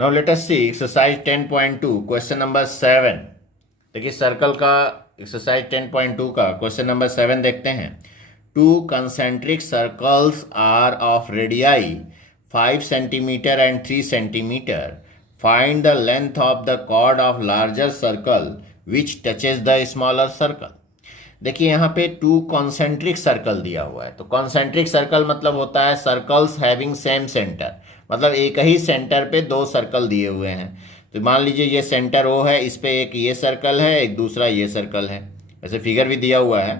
Now let us सी exercise 10.2 question number 7। देखिए circle का exercise 10.2 का क्वेश्चन नंबर 7 देखते हैं। Two concentric circles are of radii 5 centimetre and 3 centimetre. Find the length of the chord of larger circle which touches the smaller circle. देखिए यहाँ पे to concentric circle दिया हुआ है। तो कॉन्सेंट्रिक सर्कल मतलब होता है सर्कल्स हैविंग सेम सेंटर, मतलब एक ही सेंटर पे दो सर्कल दिए हुए हैं। तो मान लीजिए ये सेंटर ओ है, इस पे एक ये सर्कल है, एक दूसरा ये सर्कल है, ऐसे फिगर भी दिया हुआ है।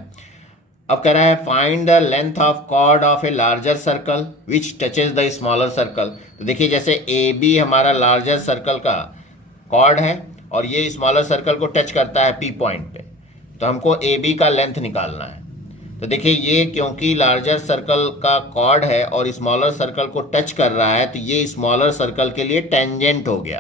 अब कह रहा है find the length of chord of a larger circle which touches the smaller circle. तो देखिए जैसे ए बी हमारा लार्जर सर्कल का कॉर्ड है और ये स्मॉलर सर्कल को टच करता है पी पॉइंट पे, तो हमको ए बी का लेंथ निकालना है। तो देखिए ये क्योंकि लार्जर सर्कल का कॉर्ड है और स्मॉलर सर्कल को टच कर रहा है, तो ये स्मॉलर सर्कल के लिए टेंजेंट हो गया।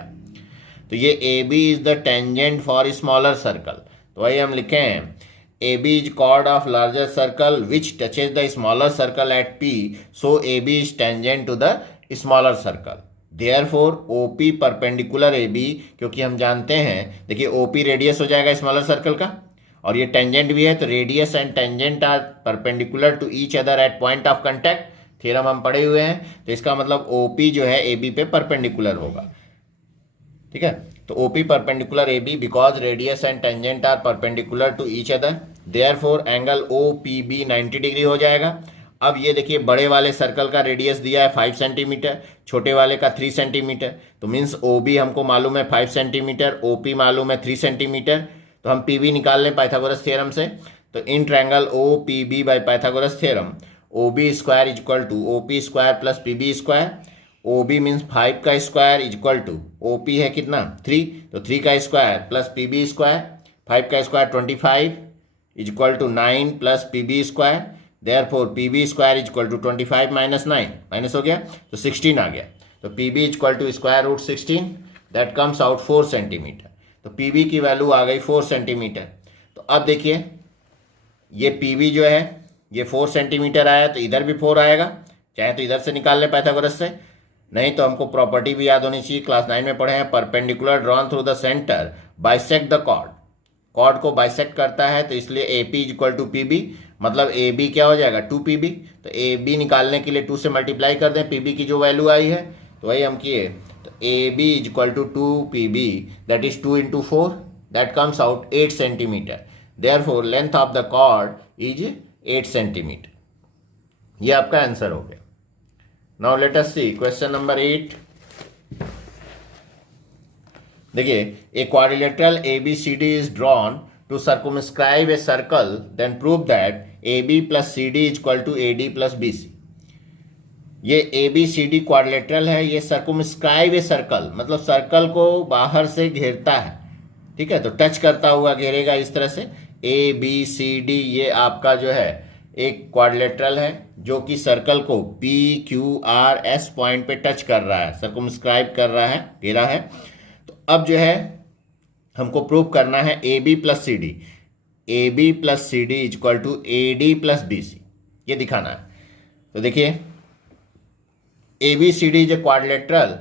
तो ये A B is the tangent for smaller circle. तो वही हम लिखे हैं A B is chord of larger circle which touches the smaller circle at P, so A B is tangent to the smaller circle. Therefore O P perpendicular A B, क्योंकि हम जानते हैं देखिए ओ पी रेडियस हो जाएगा smaller circle का और ये टेंजेंट भी है, तो radius and tangent are perpendicular to each other at point of contact. Theorem हम पढ़े हुए हैं, तो इसका मतलब ओपी जो है ए बी पे परपेंडिकुलर होगा। ठीक है, तो O P perpendicular A B because radius and tangent are perpendicular to each other, therefore angle O P B 90 degree हो जाएगा। अब ये देखिए बड़े वाले सर्कल का रेडियस दिया है 5 सेंटीमीटर, छोटे वाले का 3 सेंटीमीटर, तो मीन्स ओ बी हमको मालूम है 5 सेंटीमीटर, ओ पी मालूम है 3 सेंटीमीटर। तो हम पी बी निकाल लें पाइथागोरस थ्योरम से। तो in triangle O P B by Pythagoras theorem O B square is equal to O P square plus P B square. O B means 5 का square is equal to O P है कितना 3, तो 3 का square plus P B square, 5 का square 25 is equal to 9 plus P B square. Therefore P B square is equal to 25 minus 9, minus हो गया तो 16 आ गया। तो P B is equal to square root 16, that comes out 4 centimetre. तो P B की value आ गई 4 सेंटीमीटर। तो अब देखिए ये पी बी जो है ये 4 सेंटीमीटर आया, तो इधर भी 4 आएगा, चाहे तो इधर से निकाल ले पाइथागोरस से, नहीं तो हमको प्रॉपर्टी भी याद होनी चाहिए, क्लास 9 में पढ़े हैं। Perpendicular drawn through the centre bisect the chord, chord को बाइसेक्ट करता है, तो इसलिए A P is equal to P B, मतलब ए बी क्या हो जाएगा 2 पी बी। तो ए बी निकालने के लिए 2 से मल्टीप्लाई कर दें, पी बी की जो वैल्यू आई है तो वही हम किए। तो A B is equal to 2 P B, that is 2 into 4, that comes out 8 centimetre. Therefore length of the chord is 8 centimetre. ये आपका आंसर हो गया। Now let us see question number 8। देखिए a quadrilateral A B C D is drawn to circumscribe a circle, then prove that A B plus C D is equal to A D plus B C. ये A B C D quadrilateral है, ये circumscribe a circle मतलब circle को बाहर से घेरता है। ठीक है, तो टच करता हुआ घेरेगा इस तरह से। ए बी सी डी ये आपका जो है एक क्वाड्रिलेटरल है जो कि सर्कल को P Q R S point पे टच कर रहा है, सर्कमस्क्राइब कर रहा है, घेरा है। तो अब जो है हमको प्रूव करना है A B plus C D, A B plus C D is equal to A D plus B C, ये दिखाना है। तो देखिए A B C D is a quadrilateral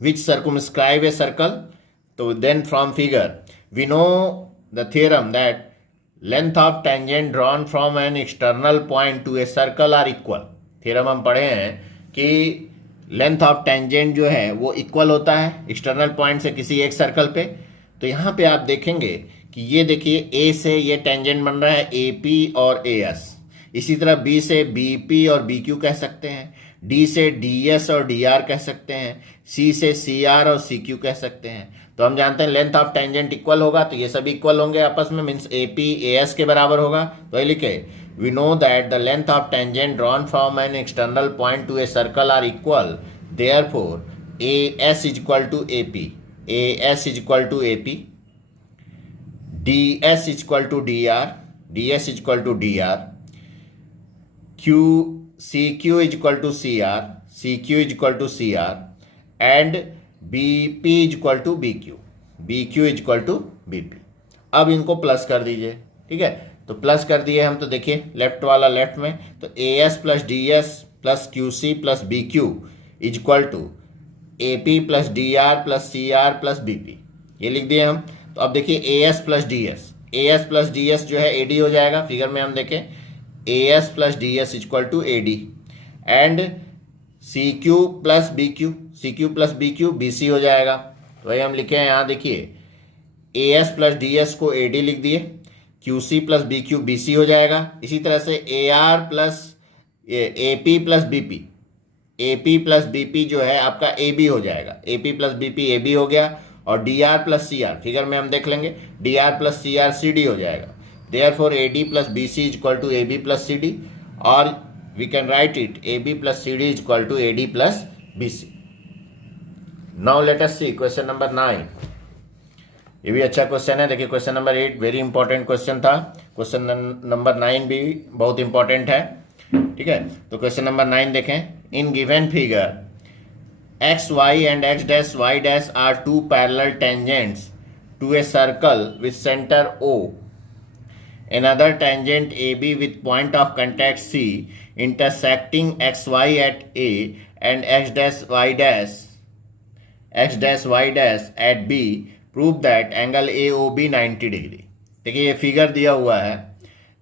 which circumscribe a circle. तो then from figure we know the theorem that length of tangent drawn from an external point to a circle are equal. Theorem हम पढ़े हैं कि length of tangent जो है वो equal होता है एक्सटर्नल पॉइंट से किसी एक सर्कल पे। तो यहाँ पे आप देखेंगे कि ये देखिए ए से ये टेंजेंट बन रहा है ए पी और ए एस, इसी तरह बी से बी पी और बी क्यू कह सकते हैं, डी से डी एस और डी आर कह सकते हैं, सी से सी आर और सी क्यू कह सकते हैं। तो हम जानते हैं लेंथ ऑफ टेंजेंट इक्वल होगा, तो ये सभी इक्वल होंगे आपस में, means A P A S के बराबर होगा। तो ये लिखे we know that the length of tangent drawn from an external point to a circle are equal, therefore A S is equal to A P, A S is equal to A P, D S is equal to D R, D S is equal to D R, Q C Q is equal to C R, C Q is equal to C R, and B P is equal to B Q, B Q is equal to B P. अब इनको plus कर दीजिए। ठीक है, तो plus कर दिए हम, तो देखिए लेफ्ट वाला लेफ्ट में, तो A S plus D S plus Q C plus B Q is equal to AP plus DR plus CR plus BP, ये लिख दिए हम। तो अब देखिए AS प्लस DS जो है AD हो जाएगा। फिगर में हम देखें AS plus DS equal to AD and CQ plus BQ BC हो जाएगा। तो वही हम लिखे हैं यहाँ, देखिए AS प्लस DS को AD लिख दिए, QC प्लस BQ BC हो जाएगा। इसी तरह से AR plus AP plus BP जो है आपका AB हो जाएगा। AP प्लस BP AB हो गया। और DR प्लस CR फिगर में हम देख लेंगे DR प्लस CR CD हो जाएगा। Therefore AD plus BC equal to AB plus CD, और we can write it AB plus CD equal to AD plus BC। Now let us see question number 9। ये भी अच्छा question है। देखिए question number 8 very important question था। Question number 9 भी बहुत important है, ठीक है। तो क्वेश्चन नंबर 9 देखें। In given figure XY and X' are two parallel tangents to a circle with center O. Another tangent AB with point of contact C intersecting XY at A and X', at B. Prove that angle AOB 90 degree. देखिए ये figure दिया हुआ है,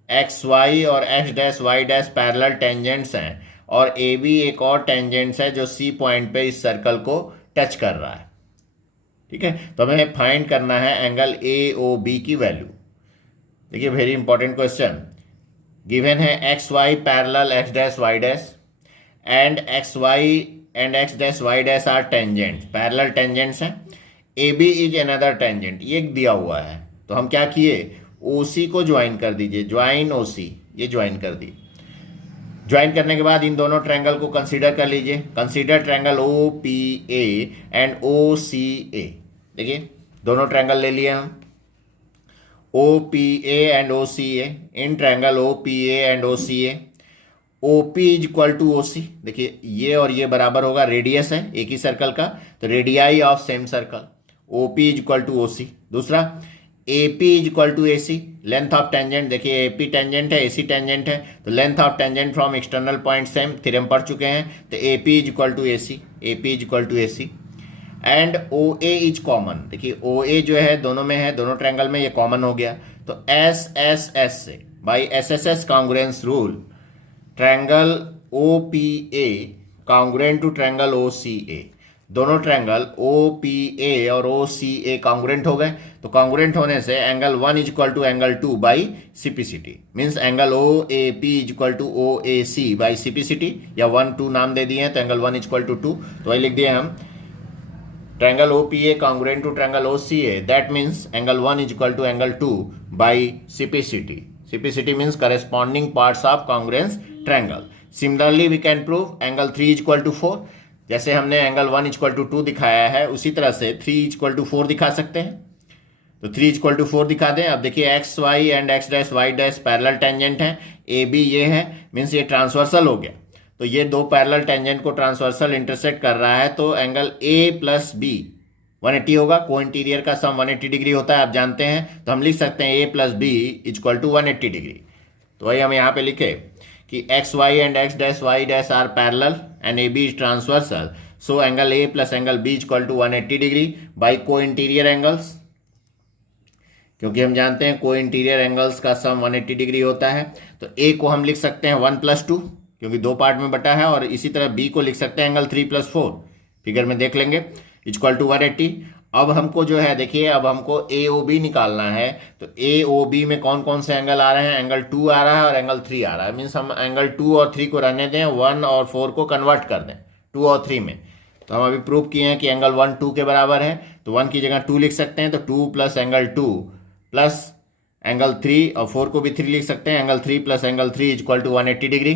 XY और X' parallel tangents हैं और AB एक और टेंजेंट्स है जो C पॉइंट पे इस सर्कल को टच कर रहा है, ठीक है। तो हमें फाइंड करना है एंगल AOB की वैल्यू। देखिए वेरी इंपॉर्टेंट क्वेश्चन गिवन है, XY parallel X' and XY and X' are tangents, parallel tangents हैं। AB इज अनदर टेंजेंट, ये दिया हुआ है। तो हम क्या किए, OC को ज्वाइन कर दीजिए, ज्वाइन OC, ये ज्वाइन कर दिए। ज्वाइन करने के बाद इन दोनों ट्रायंगल को कंसीडर कर लीजिए। Consider triangle OPA and OCA। देखिए दोनों ट्रायंगल ले लिए हम, OPA and OCA। In triangle OPA and OCA OP is equal to OC। देखिए ये और ये बराबर होगा, रेडियस है एक ही सर्कल का, तो radii of same circle. OP is equal to OC। दूसरा AP is equal to AC, length of tangent. देखिए AP टेंजेंट है, AC टेंजेंट है, तो length of tangent from external point same, theorem पढ़ चुके हैं। तो AP is equal to AC and OA is common. देखिए OA जो है दोनों में है, दोनों ट्रायंगल में ये कॉमन हो गया। तो SSS से by SSS congruence rule triangle OPA congruent to triangle OCA, दोनों ट्रायंगल OPA और OCA कॉन्ग्रुएंट हो गए। तो कॉन्ग्रुएंट होने से angle 1 is equal to angle 2 by CPCT, means angle OAP is equal to OAC by CPCT, या 1 2 नाम दे दिए हैं, तो एंगल 1 इज इक्वल टू 2। तो वही लिख दिए हम, triangle OPA congruent to triangle OCA, that means angle 1 is equal to angle 2 by CPCT। CPCT means corresponding parts of congruence triangle. Similarly we can prove angle 3 is equal to 4। जैसे हमने angle 1 equal to 2 दिखाया है, उसी तरह से 3 equal to 4 दिखा सकते हैं। तो 3 इक्वल टू 4 दिखा दें। अब देखिए XY and X' parallel tangent है, AB ये है, मीन्स ये ट्रांसवर्सल हो गया। तो ये दो पैरेलल टेंजेंट को ट्रांसवर्सल इंटरसेक्ट कर रहा है, तो एंगल A प्लस B 180 होगा। को इंटीरियर का सम 180 डिग्री होता है, आप जानते हैं। तो हम लिख सकते हैं A plus B equal to 180 degree. तो वही हम यहाँ पे लिखे कि XY and X' are parallel and AB is transversal, so angle A plus angle B equal to 180 degree by co interior angles, क्योंकि हम जानते हैं को इंटीरियर एंगल्स का सम 180 डिग्री होता है। तो A को हम लिख सकते हैं 1 प्लस 2, क्योंकि दो पार्ट में बटा है, और इसी तरह B को लिख सकते हैं एंगल 3 प्लस 4, फिगर में देख लेंगे, इक्वल टू 180। अब हमको जो है देखिए, अब हमको AOB निकालना है। तो AOB में कौन कौन से एंगल आ रहे हैं, एंगल 2 आ रहा है और एंगल 3 आ रहा है, मीन्स हम एंगल 2 और 3 को रहने दें, 1 और 4 को कन्वर्ट कर दें 2 और 3 में। तो हम अभी प्रूव किए हैं कि एंगल 1 2 के बराबर है, तो 1 की जगह 2 लिख सकते हैं। तो 2 प्लस एंगल 2 प्लस एंगल 3, और 4 को भी 3 लिख सकते हैं, angle 3 plus angle 3 equal to 180 degree.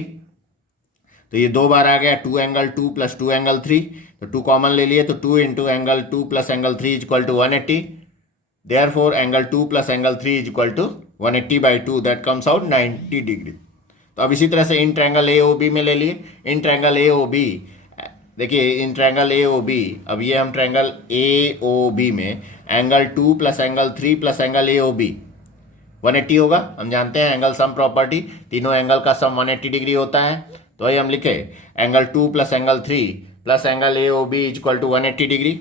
तो ये 2 बार आ गया, 2 एंगल 2 प्लस 2 एंगल 3, तो 2 कॉमन ले लिए, तो 2 into angle 2 plus angle 3 equal to 180। Therefore angle 2 plus angle 3 is equal to 180 by 2, that comes out 90 degree. तो अब इसी तरह से इन ट्रायंगल AOB में ले लिए। इन ट्रायंगल AOB देखिए, इन ट्रायंगल AOB, अब ये हम ट्रायंगल AOB में angle 2 plus angle 3 plus angle AOB 180 होगा। हम जानते हैं एंगल सम प्रॉपर्टी, तीनों एंगल का सम 180 डिग्री होता है। तो वही हम लिखे angle 2 plus angle 3 plus angle A O B equal to 180 degree,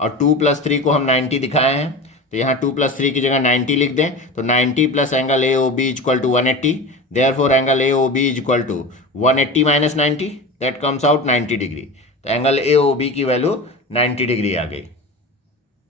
और 2 + 3 को हम 90 दिखाए हैं, तो यहाँ 2 + 3 की जगह 90 लिख दें, तो 90 plus angle A O B equal to 180, therefore angle A O B equal to 180 minus 90, that comes out 90 degree. तो एंगल ए ओ बी की वैल्यू 90 डिग्री आ गई।